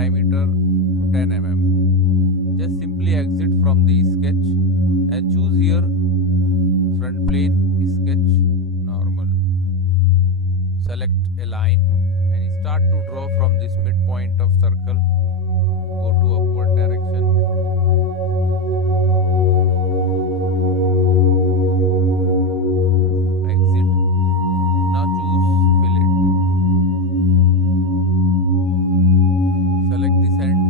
diameter 10 mm. Just simply exit from the sketch and choose here front plane, sketch, normal. Select a line and start to draw from this midpoint of circle. Go to upward direction. Exit. Now choose fillet. Select this end.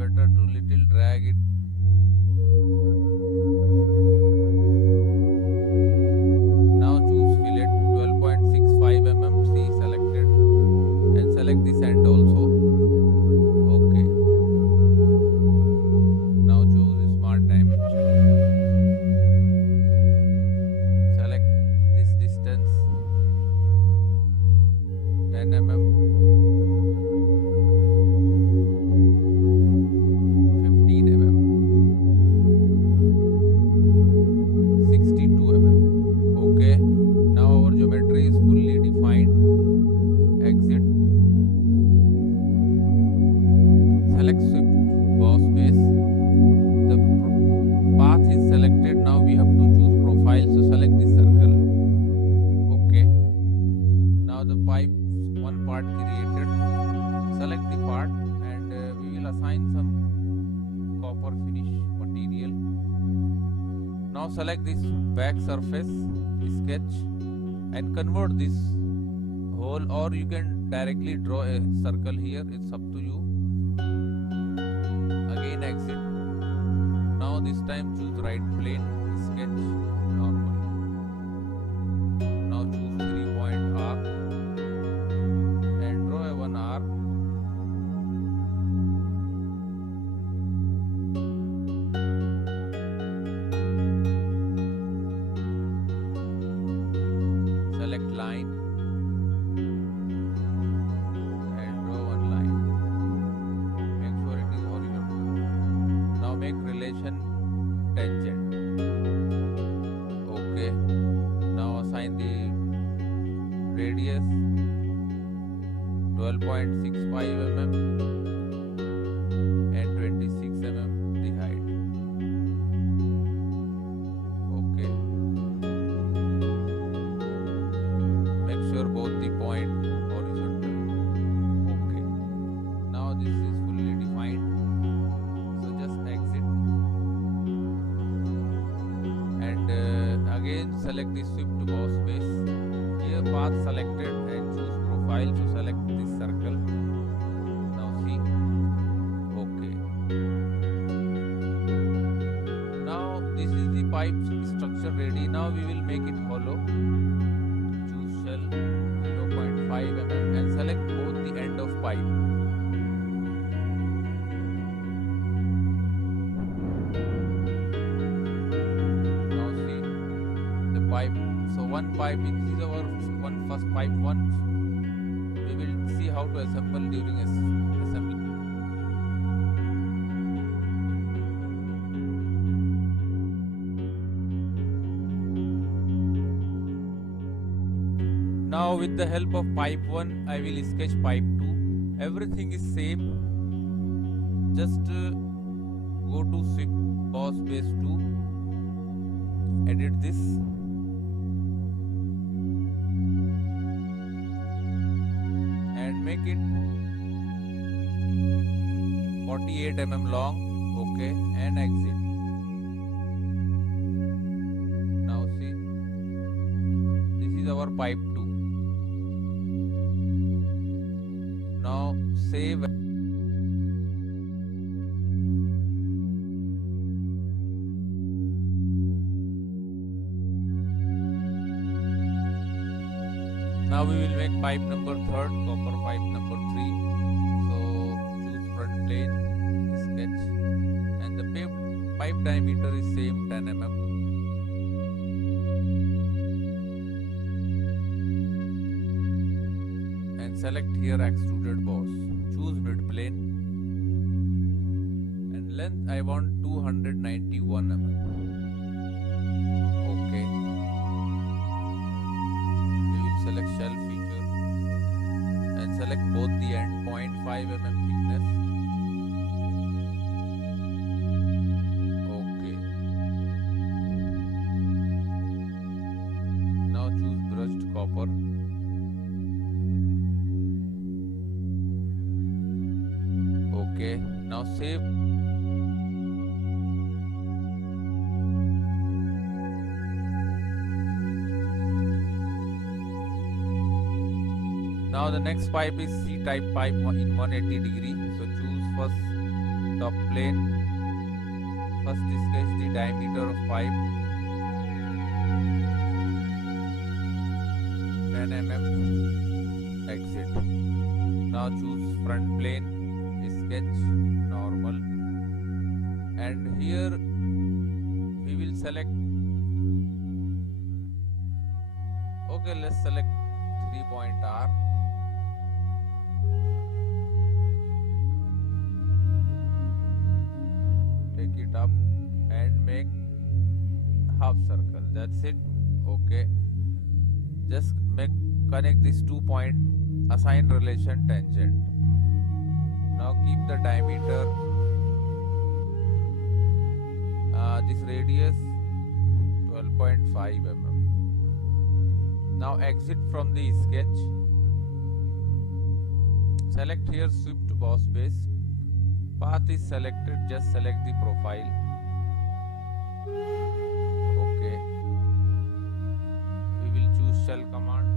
Better to little drag it. Now choose fillet 12.65 mm. See selected, and select this end also. Okay. Now choose smart dimension. Select this distance 10 mm. 15 mm, 62 mm. Okay, now our geometry is fully defined. Exit. Select sweep boss base. The path is selected. Now we have to choose profile, so select this circle. Okay, now the pipe one part created. Select the part and we will assign some copper finish material. Now select this back surface, sketch, and convert this hole, or you can directly draw a circle here. It's up to you. Again exit. Now this time choose right plane, sketch, normal. Now choose 3-point arc and draw a 1 arc. Select line and draw 1 line. Make sure it is horizontal. Now make relation tangent. Okay. Now assign the radius 12.65 mm and 26 mm the height. Okay. Make sure both the point horizontal. Okay. Now this is fully defined. So just exit and again select the sweep boss base. Here path selected and choose profile. So select this circle. Now see. Okay. Now this is the pipe structure ready. Now we will make it hollow. Choose shell 0.5 mm and select both the end of pipe. Now see the pipe. So one pipe, this is our first pipe 1. We will see how to assemble during assembly. Now with the help of pipe 1, I will sketch pipe 2. Everything is same. Just go to sweep boss base 2. Edit this. And make it 48 mm long. Okay, and exit. Now see, this is our pipe 2. Now save. Now we will make pipe number 3rd, copper pipe number 3. So choose front plane, sketch, and the pipe diameter is same 10 mm. And select here extruded boss. Choose mid plane and length I want 291 mm. Okay. Select shell feature mm thickness. Okay. Now choose brushed copper. Okay. Now save. Now the next pipe is C-type pipe in 180 degree. So choose first top plane. First sketch the diameter of pipe 10 mm. Exit. Now choose front plane. Sketch normal. And here we will select. Okay, let's select 3-point R. Take it up and make half circle. That's it. Okay. Just connect these 2 points. Assign relation tangent. Now keep the diameter. This radius 12.5 mm. Now exit from the sketch. Select here swept boss base. Path is selected, just select the profile. Okay. We will choose shell command.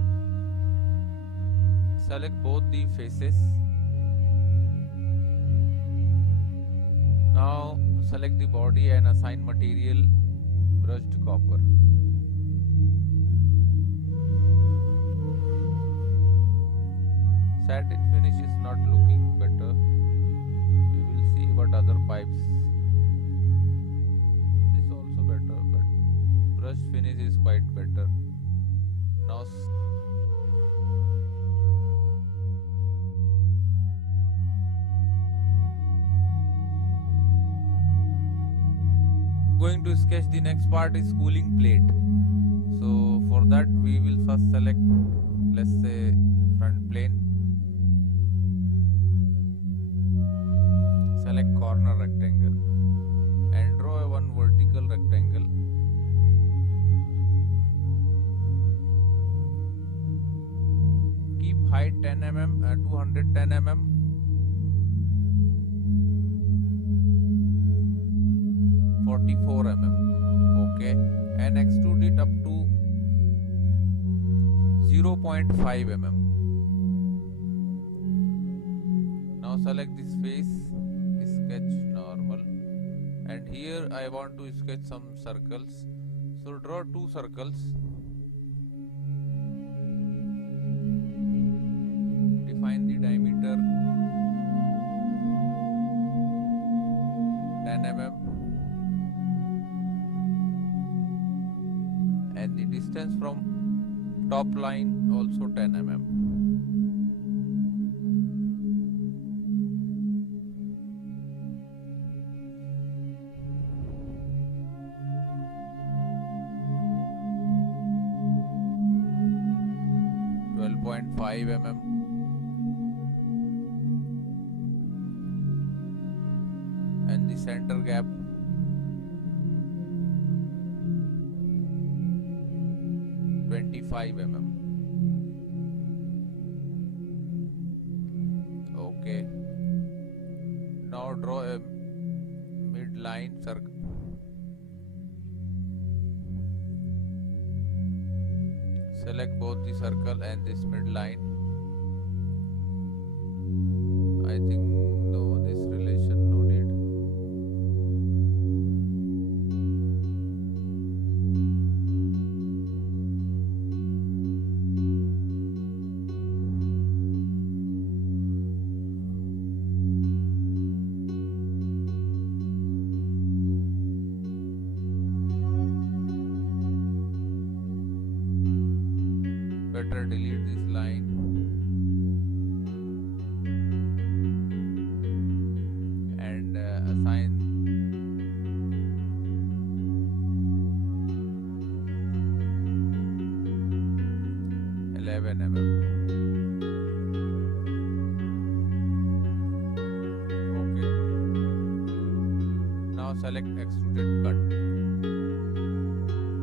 Select both the faces. Now select the body and assign material brushed copper. Satin finish is not looking better. We will see what other pipes. This also better, but brush finish is quite better. Now going to sketch the next part is cooling plate. So for that we will first select, let's say, front plane. Select corner rectangle and draw one vertical rectangle. Keep height 10 mm, 210 mm. Okay, and extrude it up to 0.5 mm. Now select this face, sketch normal, and here I want to sketch some circles. So draw 2 circles. Define the diameter 10 mm. And the distance from top line also 10 mm. .5 mm. And the center gap 25 mm. Okay. Now draw a midline circle. Select both the circle and this midline. I think no, this relation no need. Better delete this line. And assign 11 mm. select extruded cut,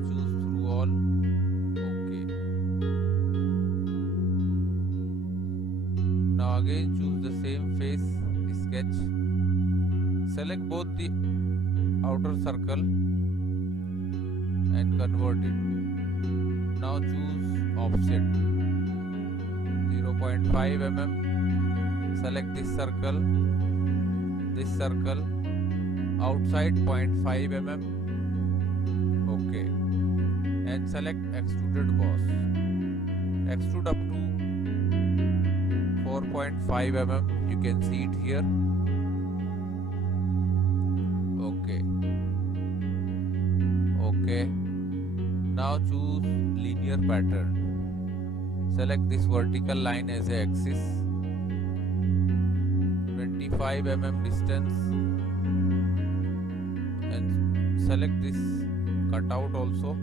choose through all, okay. Now again choose the same face, sketch, select both the outer circle and convert it. Now choose offset 0.5 mm, select this circle, outside 0.5 mm, okay, and select extruded boss, extrude up to 4.5 mm, you can see it here, okay. Now choose linear pattern, select this vertical line as a axis, 25 mm distance, and select this cutout also,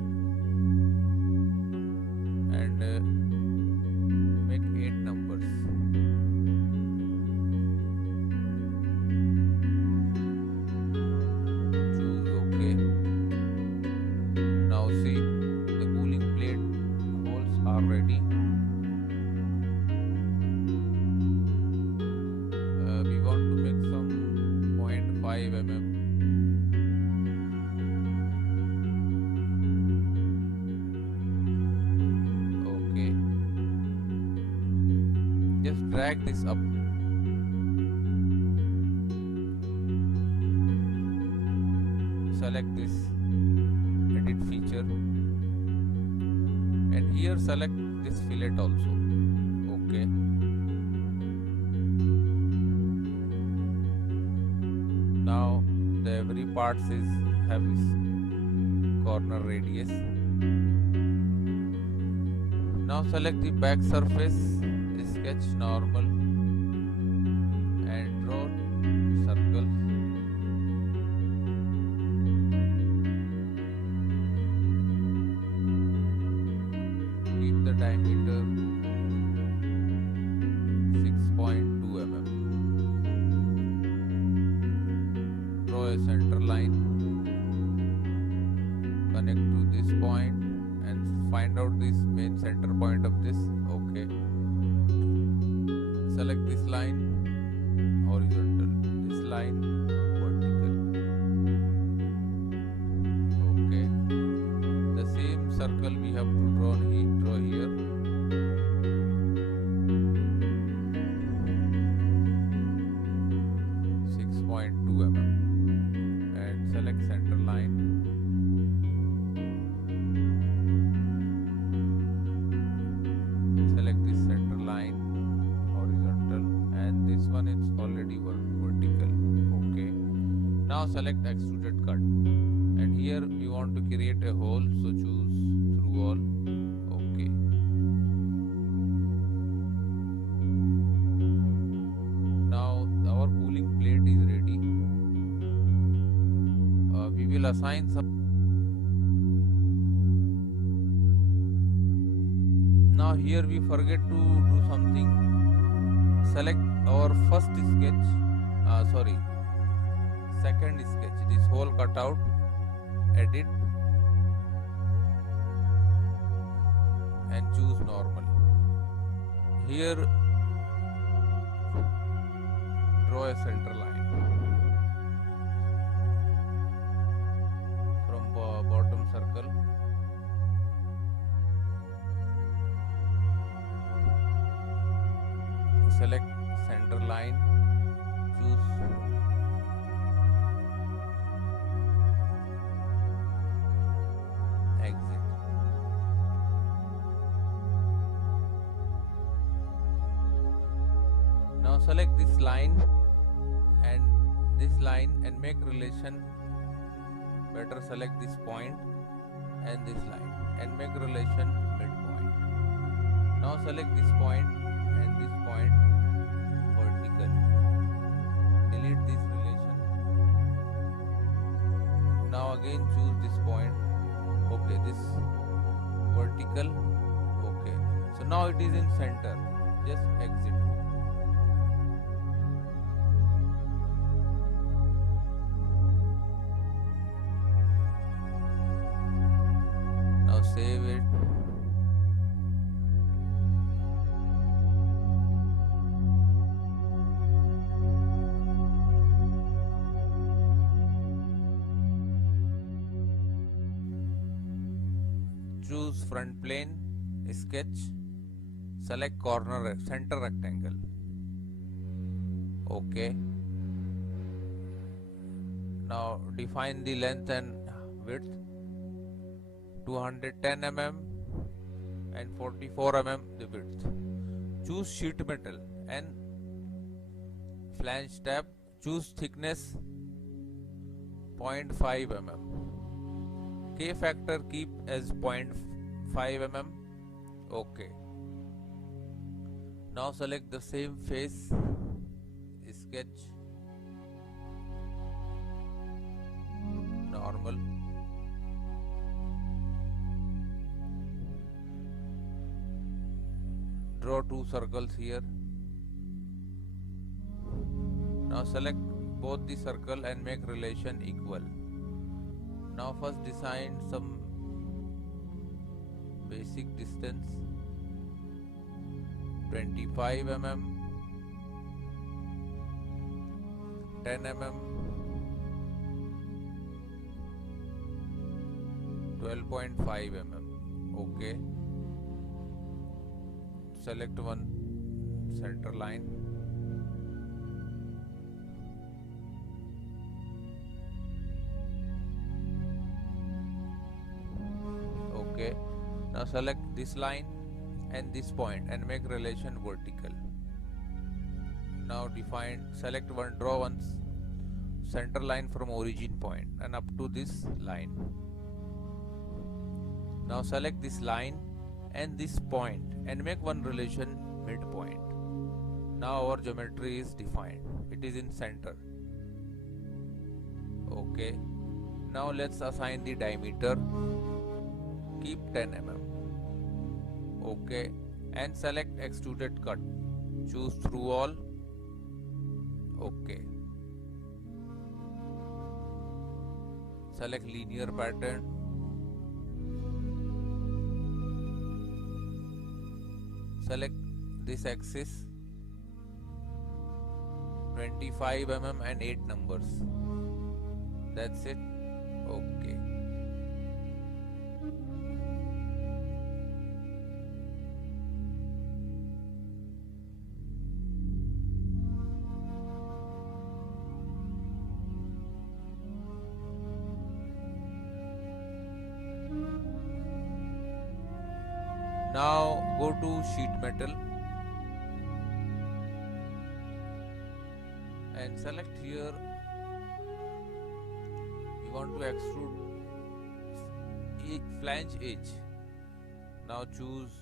and make 8 numbers. Choose OK. Now see, the cooling plate holes are ready. We want to make some 0.5 mm. Okay. Just drag this up. Select this edit feature, and here select this fillet also, okay. Now the every parts have this corner radius. Now select the back surface, sketch normal, and draw circles. Keep the diameter 6.2 mm. Draw a center line, connect to this point and find out this main center point of this, okay. Select this line horizontal, this line vertical, okay. The same circle we have to draw here. And select center line, select this center line horizontal, and this one is already vertical, okay. Now select extruded cut, and here we want to create a hole, so choose through all, okay. Now our cooling plate is ready. We will assign some. Now here we forget to do something. Select our first sketch, second sketch, this whole cutout, edit, and choose normal. Here draw a center line from bottom circle, select center line, choose exit. Now select this line and make relation, better select this point and this line and make relation midpoint. Now select this point and this point vertical, delete this relation. Now again choose this point, okay, this vertical, okay. So now it is in center, just exit. choose front plane, sketch, select corner center rectangle. Okay. Now define the length and width, 210 mm and 44 mm the width. Choose sheet metal and flange tab. Choose thickness 0.5 mm. K factor keep as 0.5 mm. Okay. Now select the same face, sketch, normal. Draw two circles here. Now select both the circle and make relation equal. Now first design some basic distance, 25 mm, 10 mm, 12.5 mm. Okay. Select one center line. Okay. Now select this line and this point and make relation vertical. Now select draw one center line from origin point and up to this line. Now select this line and this point and make one relation midpoint. Now our geometry is defined. It is in center. Okay. Now let's assign the diameter. Keep 10 mm. Okay. And select extruded cut. Choose through all. Okay. Select linear pattern. Select this axis, 25 mm and 8 numbers. That's it. Okay. Now go to sheet metal and select here. You want to extrude flange edge. Now choose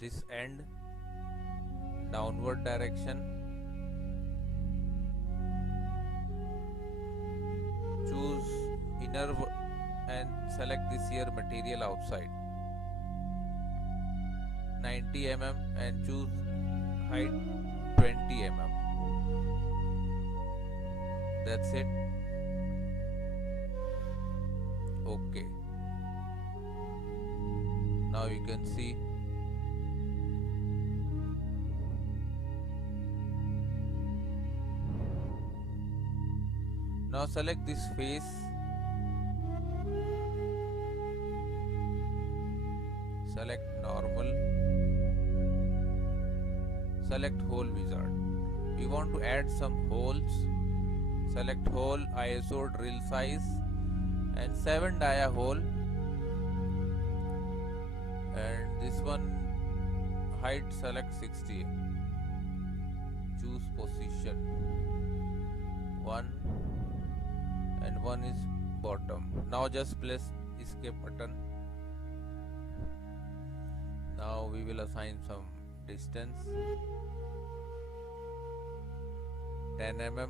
this end, downward direction. Choose inner and select this here material outside. 90 mm and choose height 20 mm. That's it. Okay. Now you can see now select this face, select normal, select hole wizard. We want to add some holes. Select hole, ISO drill size and 7 dia hole, and this one height select 60. Choose position 1 and 1 is bottom. Now just press escape button. Now we will assign some distance, 10 mm,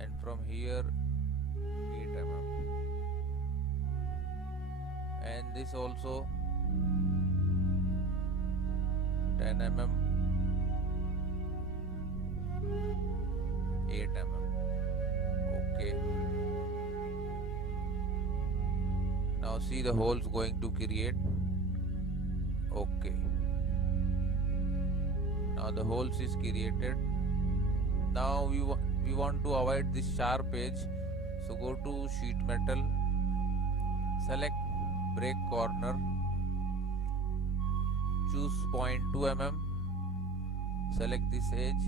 and from here 8 mm, and this also 10 mm, 8 mm. Okay. Now see the holes going to create. Okay. Now the holes is created. Now we want to avoid this sharp edge, so go to sheet metal, select break corner, choose 0.2 mm, select this edge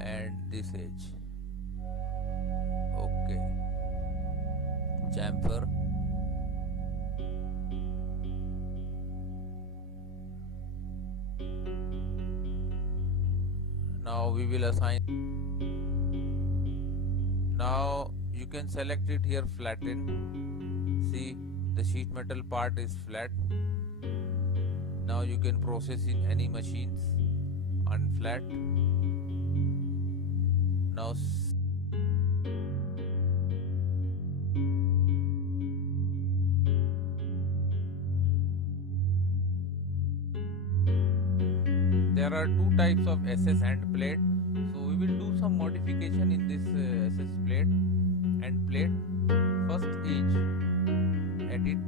and this edge. Okay, chamfer. Now we will assign. Now you can select it here, flatten. See, the sheet metal part is flat. Now you can process in any machines, unflat. Now there are two types of SS end plate, so we will do some modification in this SS plate and plate. First edge, edit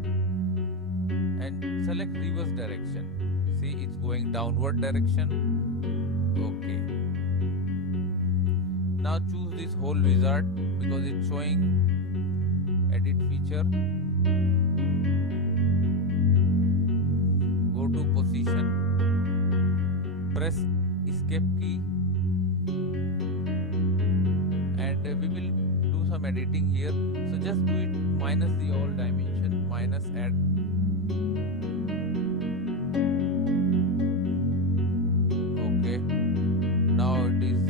and select reverse direction. See, it's going downward direction. Okay, now choose this whole wizard because it's showing edit feature. Go to position, press escape key and we will do some editing here. So just do it minus the all dimension, minus add. Okay, now it is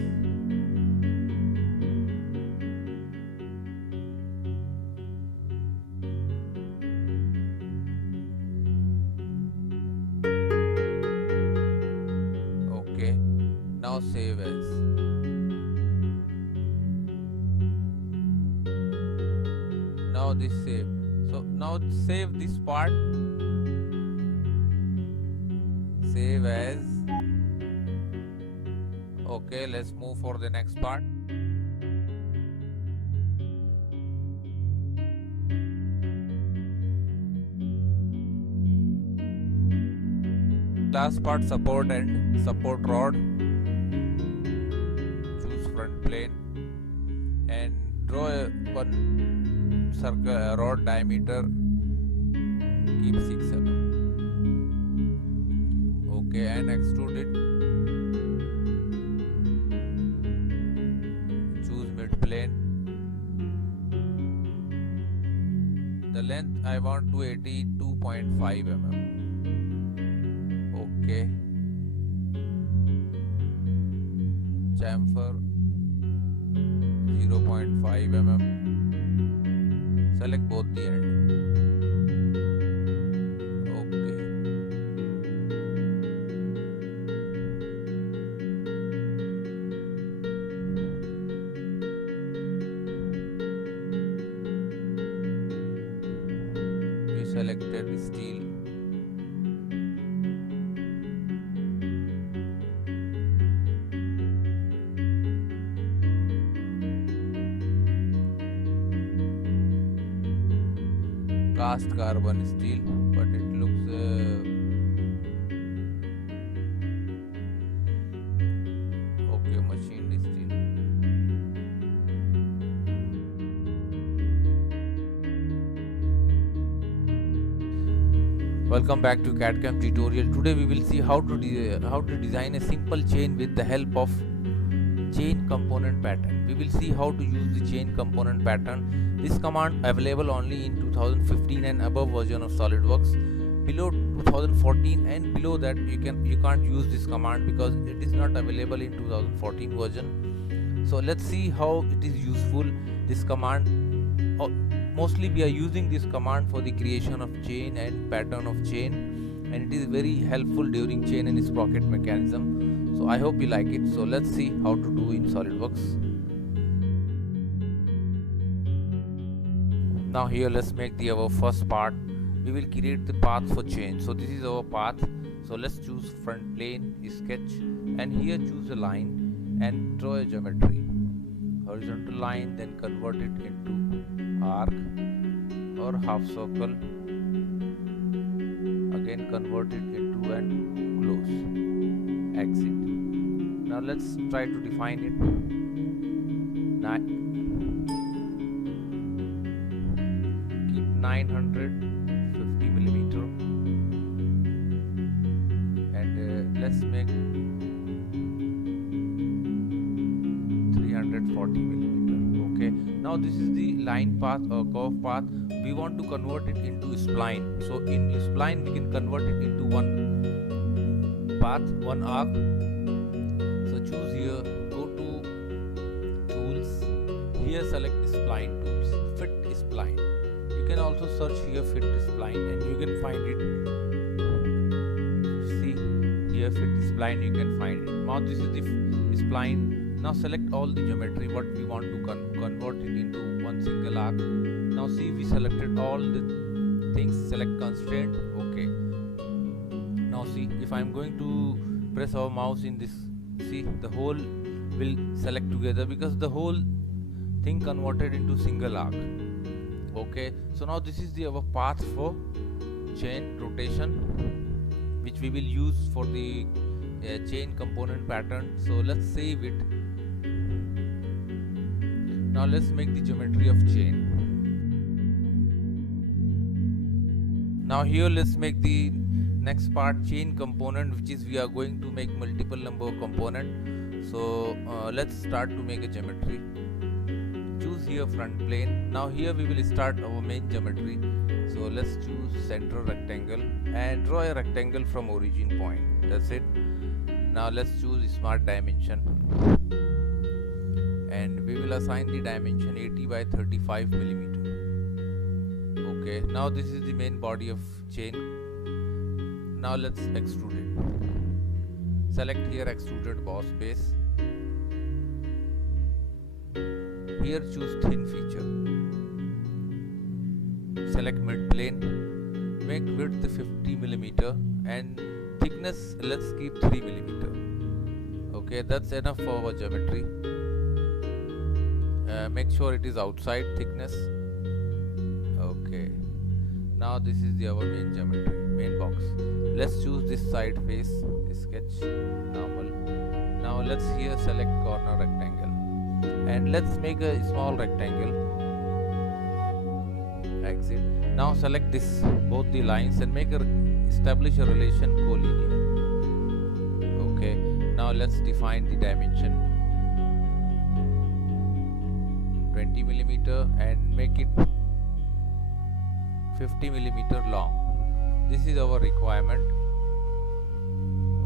okay. Now save as. Now this save. So now save this part. Save as. Okay, let's move for the next part. Last part, support end, support rod. Choose front plane and draw one circle rod diameter. Keep 6 mm. Okay, and extrude it. Choose mid plane. The length I want to 82.5 mm. Okay, chamfer 0.5 mm. Select both the end. Okay, we selected steel. Cast carbon steel, but it looks okay. Machined steel. Welcome back to CAD/CAM tutorial. Today we will see how to design a simple chain with the help of chain component pattern. We will see how to use the chain component pattern. This command available only in 2015 and above version of SolidWorks. Below 2014 and below that you can't use this command because it is not available in 2014 version. So let's see how it is useful. This command, mostly we are using this command for the creation of chain and pattern of chain, and it is very helpful during chain and sprocket mechanism. So I hope you like it. So let's see how to do in SolidWorks. Now here let's make our first part. We will create the path for chain. So this is our path. So let's choose front plane, sketch, and here choose a line and draw a geometry. Horizontal line, then convert it into arc or half circle. Again convert it into and close. Exit. Now let's try to define it. 950 millimeter, and let's make 340 millimeter. Okay, now this is the line path or curve path. We want to convert it into spline. So in spline we can convert it into one path, one arc. So choose here, go to tools, here select spline tools, fit spline. You can also search here fit spline and you can find it. See here fit spline, you can find it. Now this is the spline. Now select all the geometry what we want to convert it into one single arc. Now see, we selected all the things, select constraint. Okay, now see, if I am going to press our mouse in this, see the whole will select together because the whole thing converted into single arc. Okay, so now this is the our path for chain rotation which we will use for the chain component pattern. So let's save it. Now let's make the geometry of chain. Now here let's make the next part, chain component, which is we are going to make multiple number of component. So let's start to make a geometry. Choose here front plane. Now here we will start our main geometry. So let's choose center rectangle and draw a rectangle from origin point. That's it. Now let's choose smart dimension and we will assign the dimension 80 by 35 millimeter. Okay, now this is the main body of chain. Now let's extrude it. Select here extruded boss base. Here choose thin feature. Select mid plane. Make width 50 millimeter and thickness let's keep 3 millimeter. Okay, that's enough for our geometry. Make sure it is outside thickness. Okay, now this is the our main geometry, main box. Let's choose this side face, sketch normal. Now let's here select corner rectangle and let's make a small rectangle. Exit. Now select this both the lines and establish a relation collinear. Okay, now let's define the dimension 20 millimeter and make it 50 millimeter long. This is our requirement.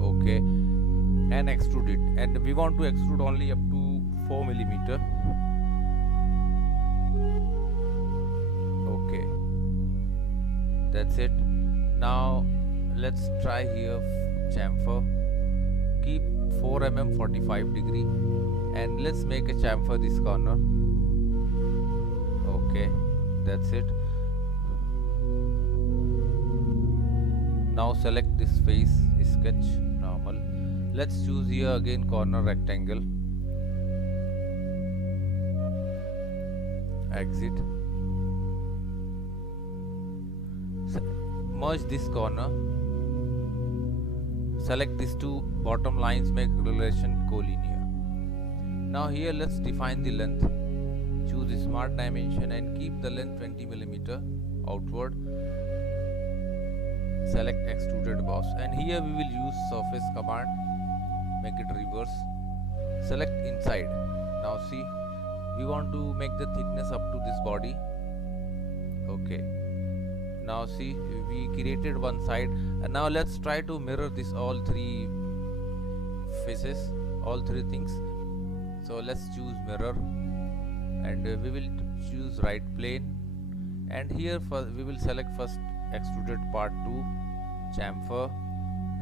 Okay, and extrude it, and we want to extrude only up to 4 millimeter. Okay, that's it. Now let's try here chamfer. Keep 4 mm 45 degree and let's make a chamfer this corner. Okay, that's it. Now select this face, sketch normal. Let's choose here again corner rectangle. Exit. Merge this corner. Select these two bottom lines, make relation collinear. Now here let's define the length. Choose smart dimension and keep the length 20 millimeter outward. Select extruded boss and here we will use surface command, make it reverse. Select inside. Now see, we want to make the thickness up to this body. Okay, now see, we created one side and now let's try to mirror this all three faces, all three things. So let's choose mirror and we will choose right plane, and here we will select first extruded part 2, chamfer,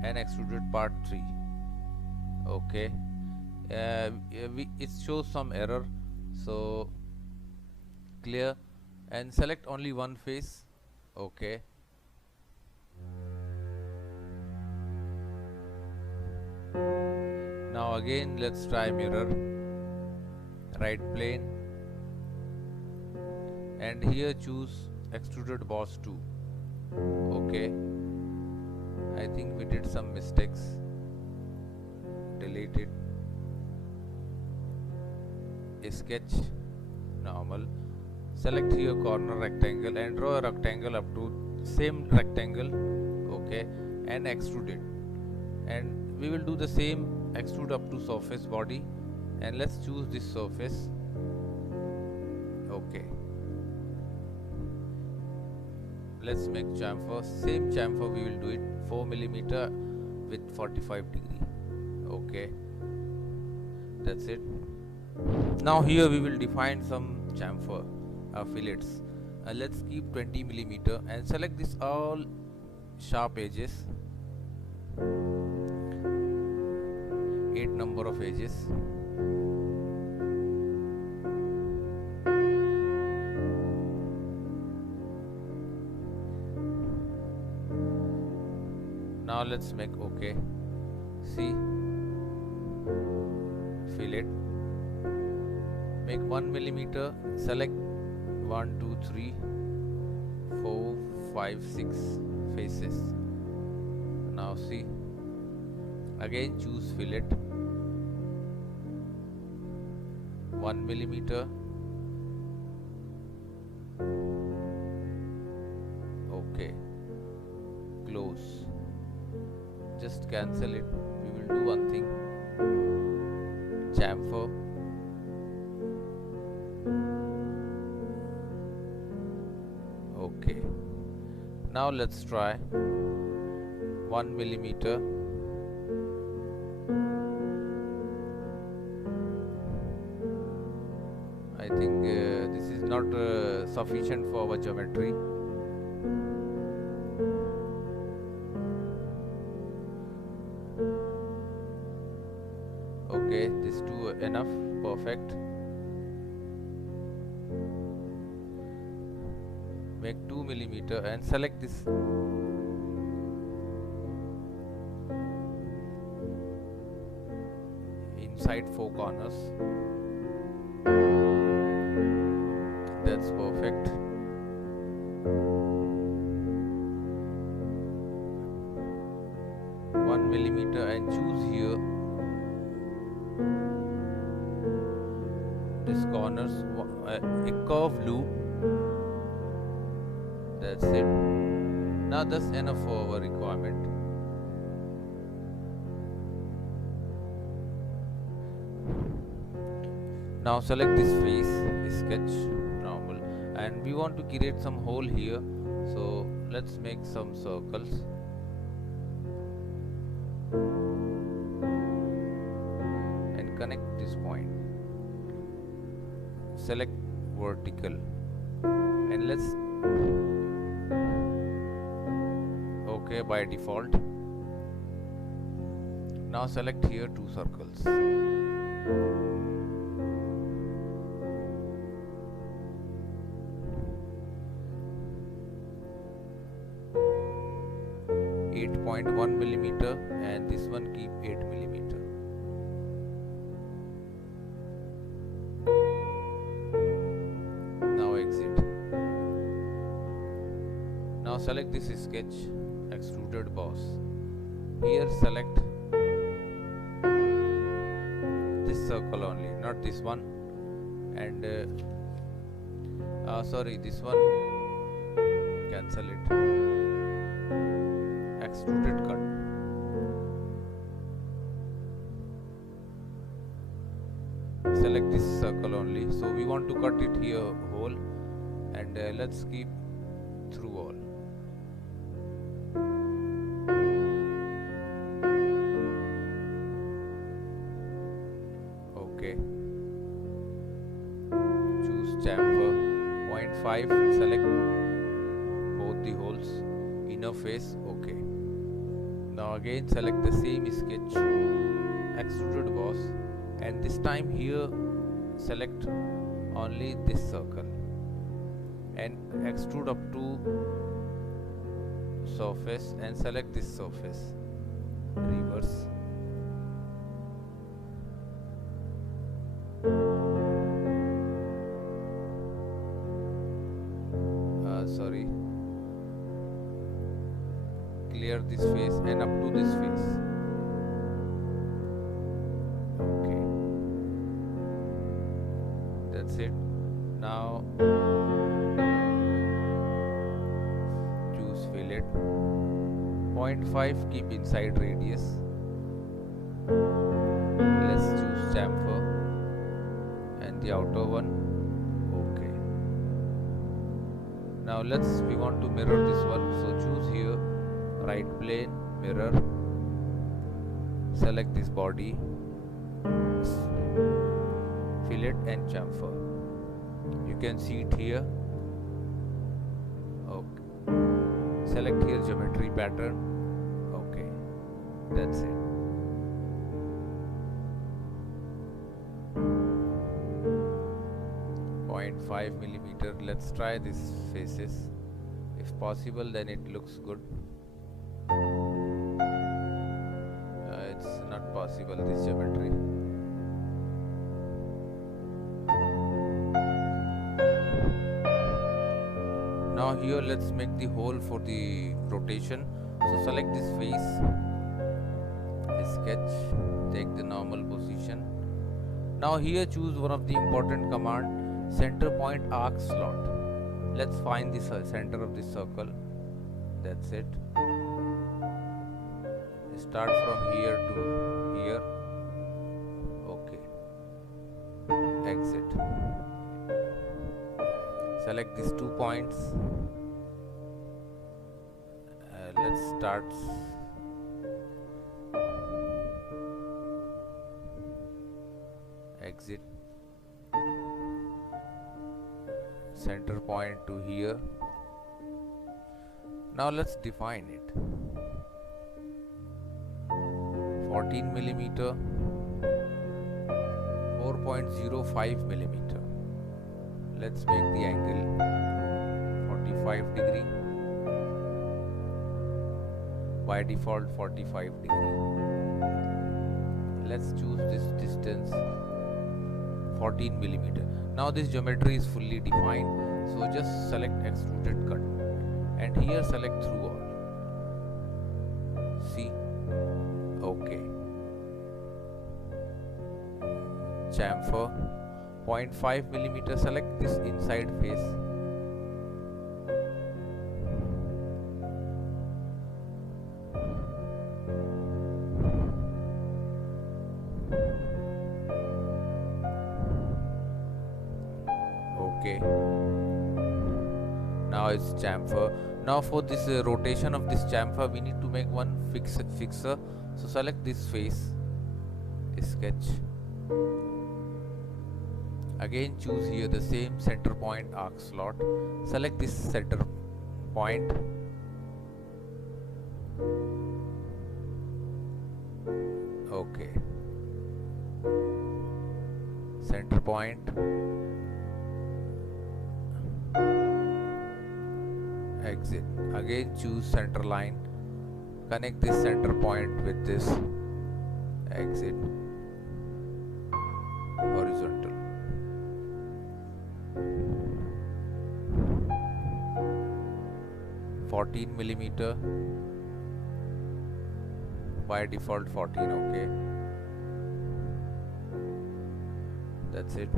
and extruded part 3. Okay, it shows some error, so clear and select only one face. Okay, now again let's try mirror, right plane, and here choose extruded boss 2. Okay, I think we did some mistakes. Delete it. Sketch normal. select here corner rectangle and draw a rectangle up to same rectangle, okay, and extrude it. And we will do the same, extrude up to surface body, and let's choose this surface, okay. Let's make chamfer, same chamfer we will do it 4 millimeter with 45 degree, okay. That's it. Now here we will define some chamfer fillets. Let's keep 20 millimeter and select this all sharp edges, 8 number of edges. Now let's make, okay, see, fillet, make 1 millimeter, select 1 2 3 4 5 6 faces. Now see, again choose fillet, 1 millimeter, okay, close. Just cancel it. We will do one thing, chamfer, okay. Now let's try 1 millimeter, I think this is not sufficient for our geometry. Okay, this two enough, perfect. Make 2 millimeter and select this inside 4 corners. That's perfect. One millimeter and choose here this corners, a curve loop. That's it. Now that's enough for our requirement. Now select this face, sketch, normal, and we want to create some hole here, so let's make some circles. And connect this point. Select vertical and let's, okay, by default. Now select here 2 circles. .1 millimeter and this one keep 8 millimeter. Now exit. Now select this sketch, extruded boss. Here select this circle only, not this one, and sorry, this one, cancel it. Extruded cut. Select this circle only, so we want to cut it here whole, and let's keep through all. Okay, choose chamfer 0.5, select both the holes, inner face, okay. Now again select the same sketch, extruded boss, and this time here select only this circle and extrude up to surface and select this surface, reverse. Sorry, clear this face and up to this face. Okay, that's it. Now fillet. 0.5 keep inside radius. Let's choose chamfer and the outer one. Okay. Now we want to mirror this one, so choose here right plane, mirror, select this body, fillet and chamfer. You can see it here. Okay. Select here geometry pattern. Okay, that's it. .5mm. Let's try these faces. If possible, then it looks good. It's not possible, this geometry. Now here let's make the hole for the rotation. So select this face, sketch, take the normal position. Now here choose one of the important command, center point arc slot. Let's find the center of the circle. That's it. Start from here to here. Okay. Exit. Select these 2 points. Let's start. Exit. Center point to here. Now let's define it. 14mm, 4.05mm. Let's make the angle 45 degree. By default 45 degree. Let's choose this distance 14mm. Now this geometry is fully defined, so just select extruded cut and here select through all. See? Okay. Chamfer 0.5mm. Select this inside face. Okay. Now it's chamfer. Now for this rotation of this chamfer, we need to make one fixer. So select this face, sketch. Again choose here the same center point arc slot. Select this center point. Okay. Center point. Exit. Again choose center line. Connect this center point with this. Exit. Horizontal. .14mm. By default 14. Okay. That's it.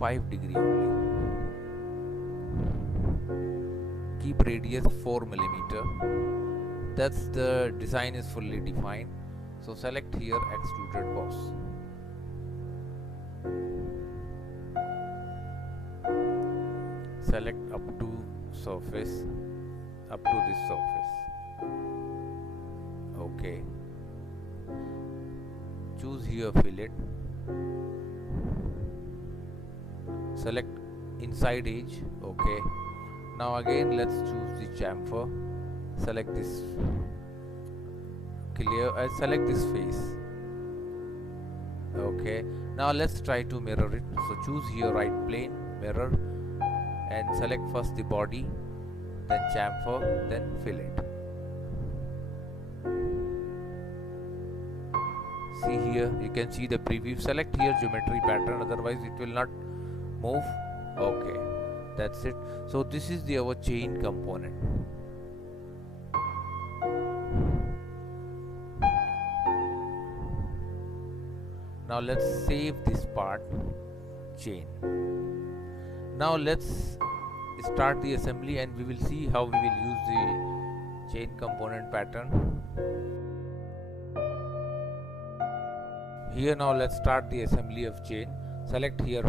.5 degree only. Keep radius 4mm. That's the design is fully defined. So select here extruded boss. Select up to surface, up to this surface. Okay. Choose here fillet. Select inside edge. Okay. Now again let's choose the chamfer. Select this clear. Select this face. Okay. Now let's try to mirror it. So choose here right plane, mirror, and select first the body, then chamfer, then fillet. See here, you can see the preview. Select here geometry pattern, otherwise it will not move. Okay, that's it. So this is our chain component. Now let's save this part, chain. Now let's start the assembly and we will see how we will use the chain component pattern. Here now let's start the assembly of chain. Select here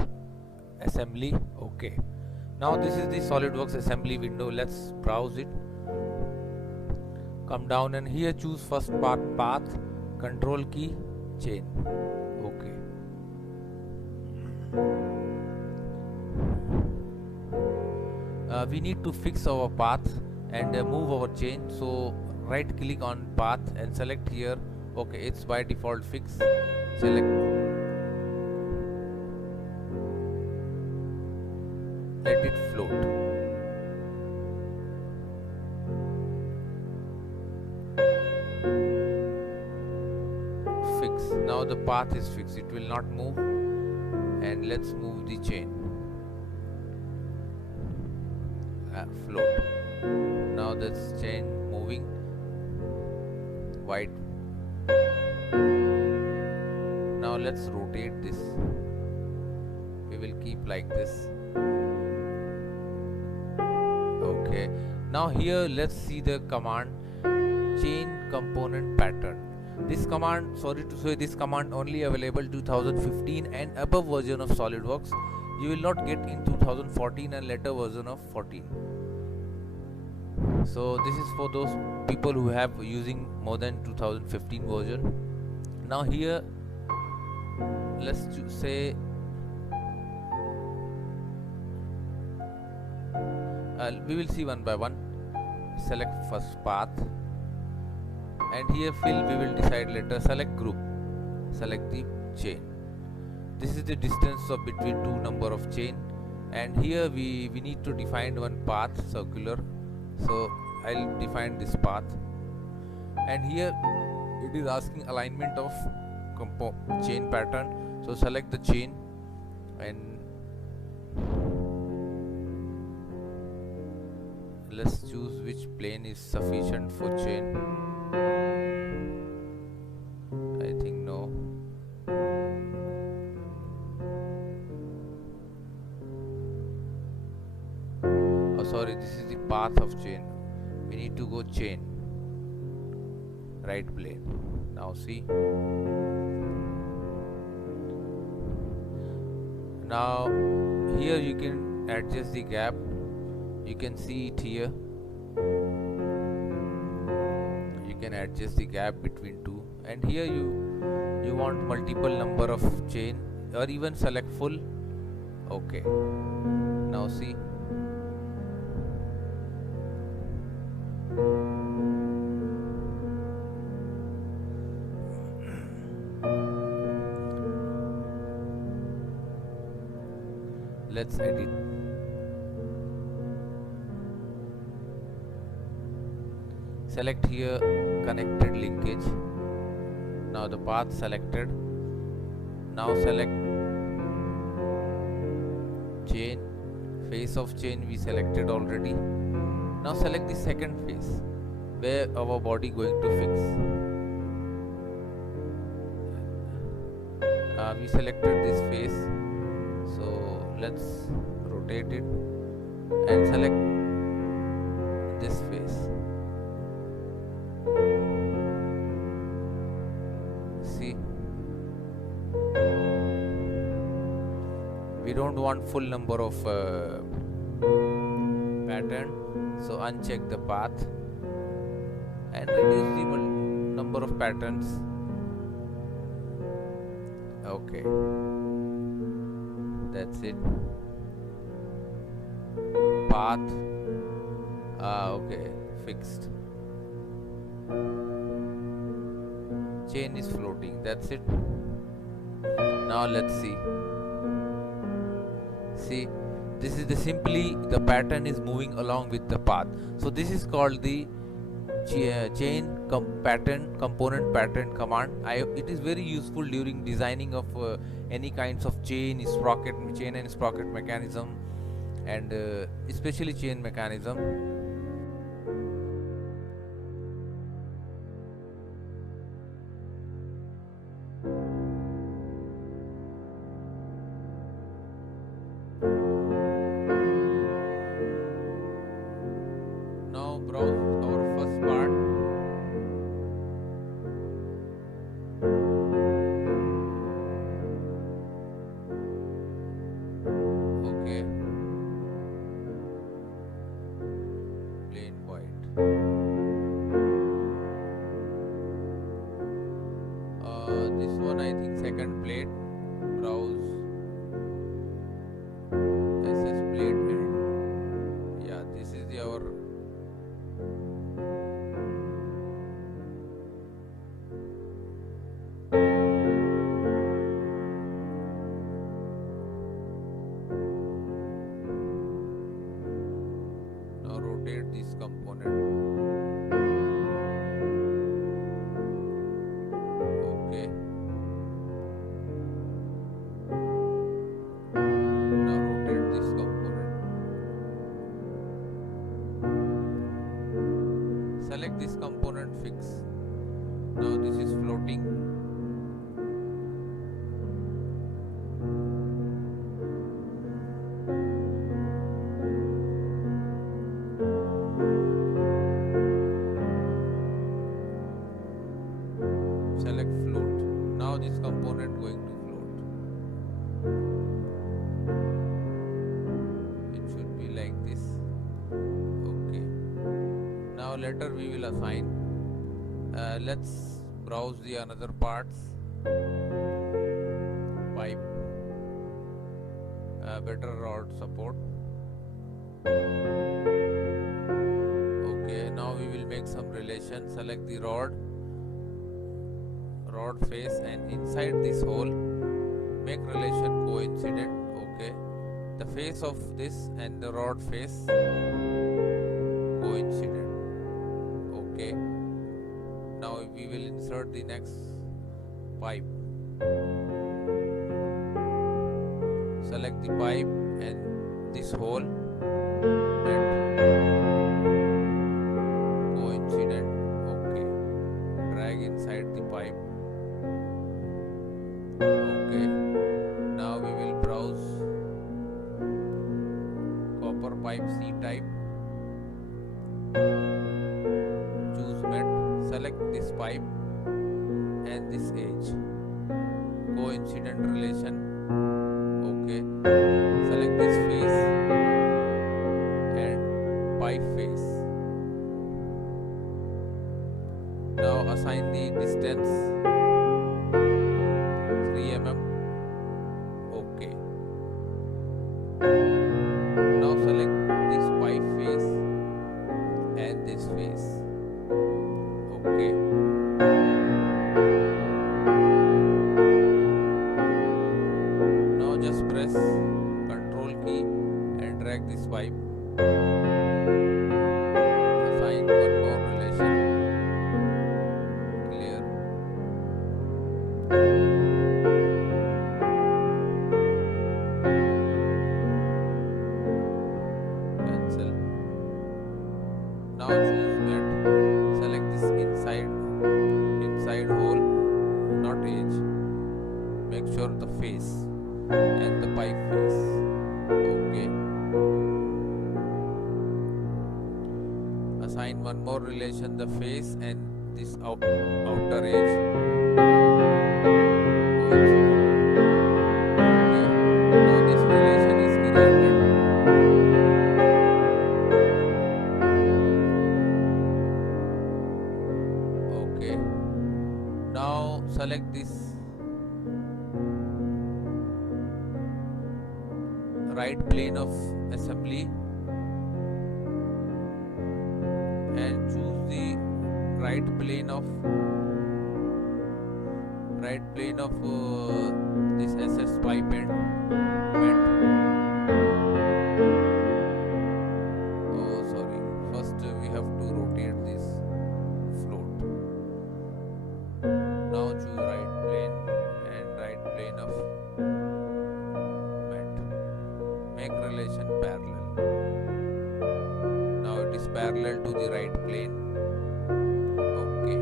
assembly. Okay. Now this is the SolidWorks assembly window. Let's browse it. Come down and here choose first path, control key, chain. Okay. We need to fix our path and move our chain. So right click on path and select here. Okay, it's by default fix. Select. Let it float. Fix. Now the path is fixed. It will not move. And let's move the chain. Float. Now that's chain moving. White. Now let's rotate this. We will keep like this. Okay. Now here let's see the command chain component pattern. This command, sorry to say, this command only available 2015 and above version of SolidWorks. You will not get in 2014 and later version of 14. So this is for those people who have using more than 2015 version. Now here let's say we will see one by one. Select first path and here fill we will decide later. Select group, select the chain. This is the distance of between two number of chain, and here we need to define one path, circular. So I'll define this path, and here it is asking alignment of chain pattern. So select the chain and let's choose which plane is sufficient for chain. I think no. Oh sorry, this is the path of chain. We need to go chain, right plane. Now see. Now here you can adjust the gap. You can see it here. You can adjust the gap between two, and here you want multiple number of chain or even select full. Okay. Now see. Let's edit. Select here connected linkage. Now the path selected. Now select chain. Face of chain we selected already. Now select the second face where our body going to fix. We selected this face, so let's rotate it and select this face. See, we don't want full number of pattern, so uncheck the path and reduce the number of patterns. Okay, that's it. Path, okay, fixed. Chain is floating, that's it. Now let's see. See, this is the pattern is moving along with the path. So this is called the chain component pattern command. It is very useful during designing of any kinds of chain and sprocket mechanism, and especially chain mechanism. This one I think second plate. Browse SS plate and yeah, this is our now rotate this component. Okay. Now rotate this component. Select this component, fix. Now this is floating. Select float. Now this component going to float. It should be like this. Okay. Now later we will assign. Let's browse the another parts. Pipe. Better rod support. Okay. Now we will make some relation. Select the rod face, and inside this hole make relation coincident. Okay, the face of this and the rod face coincident. Okay, now we will insert the next pipe. Select the pipe and this hole met coincident. Okay, drag inside the pipe. Okay, now we will browse copper pipe C type. Choose met. Select this pipe and this edge. Coincident relation. Okay, select this face and pipe face. Now assign the distance 3 mm. Okay. Now select this pipe face and this face. Okay. Now just press Ctrl key and drag this pipe. Assign one more relation. Clear. Cancel. Now choose met. Select this inside hole, not edge. Make sure the face and the pipe face. Okay. Assign one more relation, the face and this outer edge. Okay. Now this relation is created. Okay. Now select this right plane of assembly and choose the right plane of this SS pipe end met. Oh sorry, first we have to rotate this float. Now choose right plane and right plane of met. Make relation parallel. Now it is parallel to the right plane. Okay.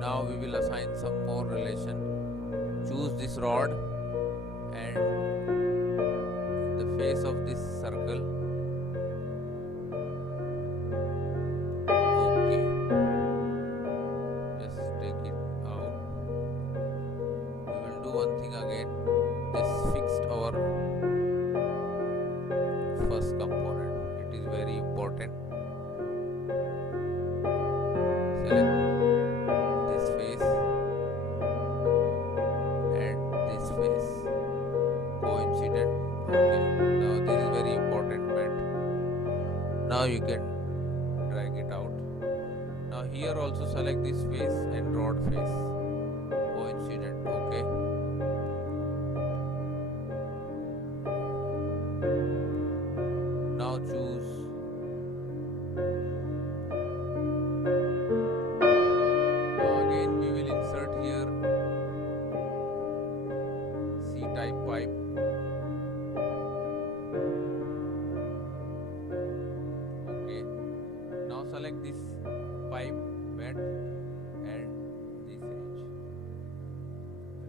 Now we will assign some more relation. Choose this rod and the face of this circle. Okay. Just take it out. We will do one thing again. This fixed our first component. It is very important. Select this face and this face coincident. Okay, now this is very important mat. Now you can drag it out. Now here also select this face and rod face coincident. Okay, now choose C-type pipe. Okay. Now select this pipe bed and this edge.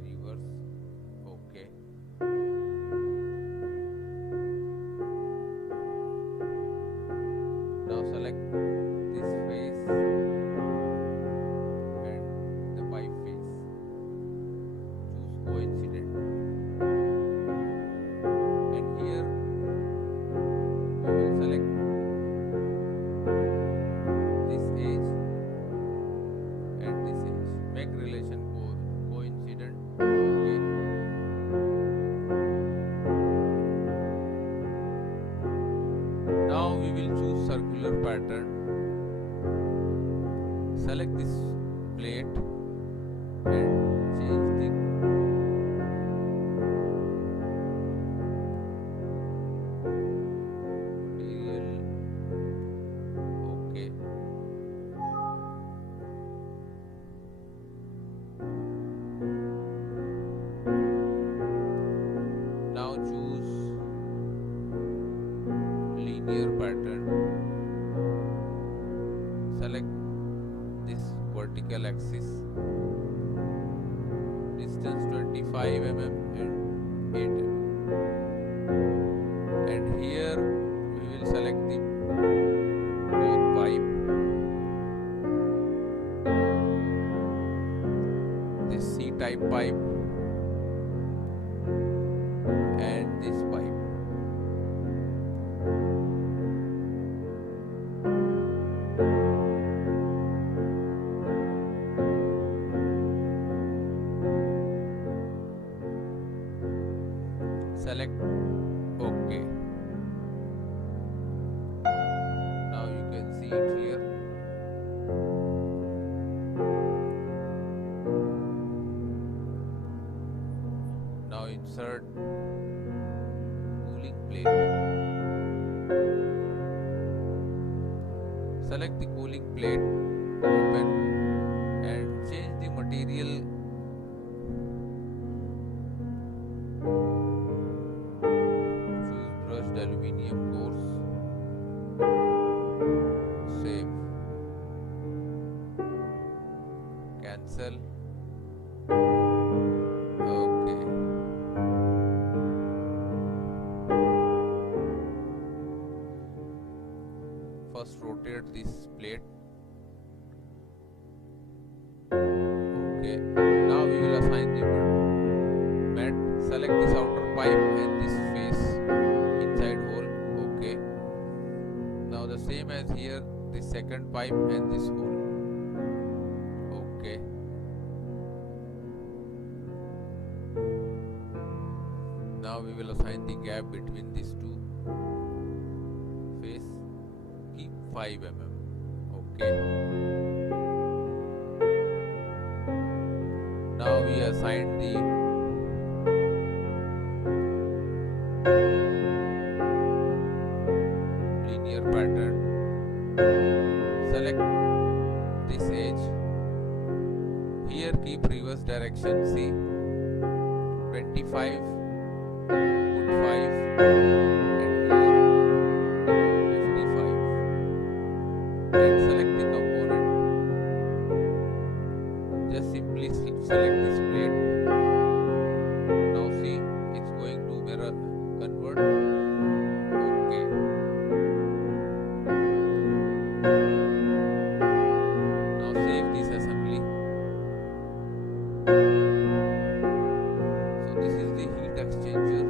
Reverse. Okay. Now select this face and the pipe face. Choose coincident. Select this edge and this edge. Make relation coincident. Okay. Now we will choose circular pattern. Select this plate and change the linear pattern. Select this vertical axis, distance 25 mm and 8 mm, and here we will select the both pipe, this C-type pipe and this pipe. Select OK. Now you can see it here. Now insert cooling plate. Select the cooling plate, open and change the material. Aluminium course. Save. Cancel. Okay. First rotate this plate. Okay. Now we will assign the mat. Select this outer pipe and this face. Hole. Okay. Now the same as here, this second pipe and this hole. Okay. Now we will assign the gap between these two face. Keep 5 mm. Okay. Now we assign the pattern. Select this edge. Here keep reverse direction. See 25. Put 5 and here 55. And select the component. Just simply select this plate. Now see it's going to mirror convert. So this is the heat exchanger.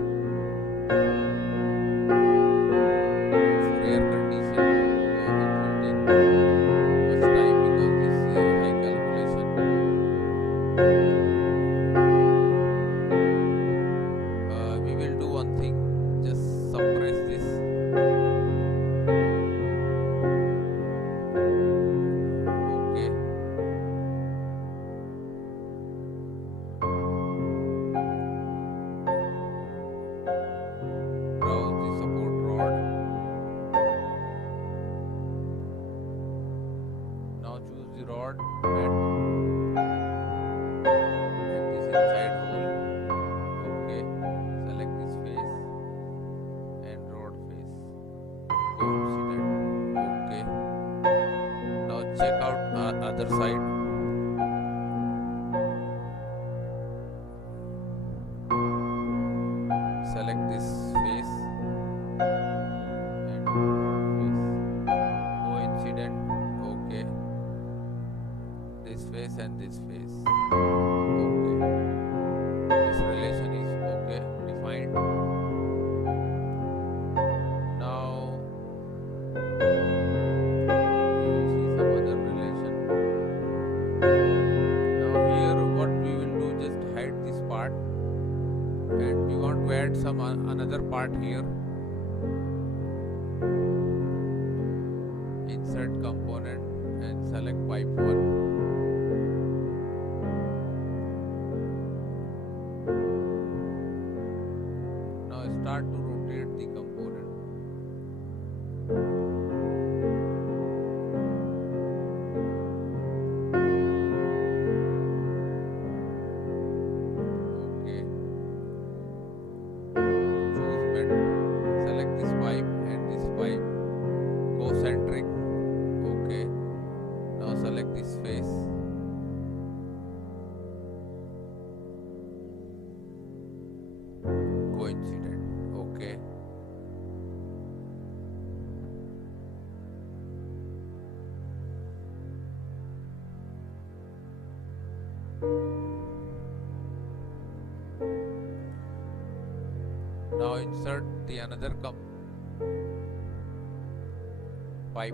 select this face and face coincident. Okay, this face and this face. Okay, this relation is okay, defined. Now we will see some other relation. Now here what we will do, just hide this part, and we want to add some another part here. Insert component and select pipe 1. Now start to rotate the component. Okay. Choose bed. Select this pipe and this pipe. Concentric. Okay. Now select this face. Coincident. Okay. Now insert the another pipe 2.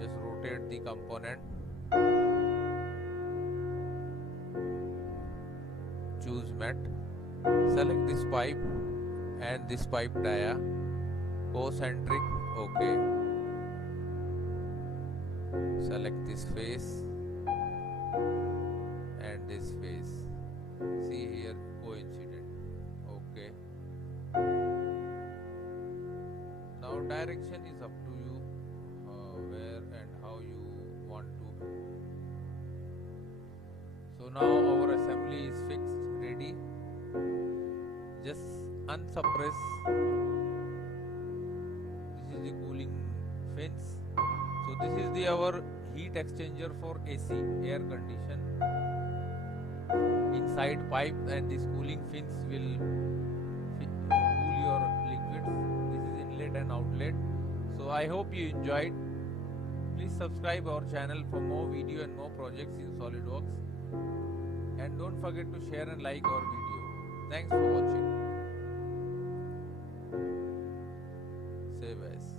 Just rotate the component. Choose mat. Select this pipe and this pipe dia. Concentric. Okay. Select this face and this face. See here, coincident. Okay. Now direction is up to you, where and how you want to. So now our assembly is fixed, ready. Just unsuppress. This is the cooling fins. So this is our heat exchanger for AC, air condition. Inside pipe and these cooling fins will cool your liquids. This is inlet and outlet. So I hope you enjoyed. Please subscribe our channel for more video and more projects in SolidWorks. And don't forget to share and like our video. Thanks for watching. Save as.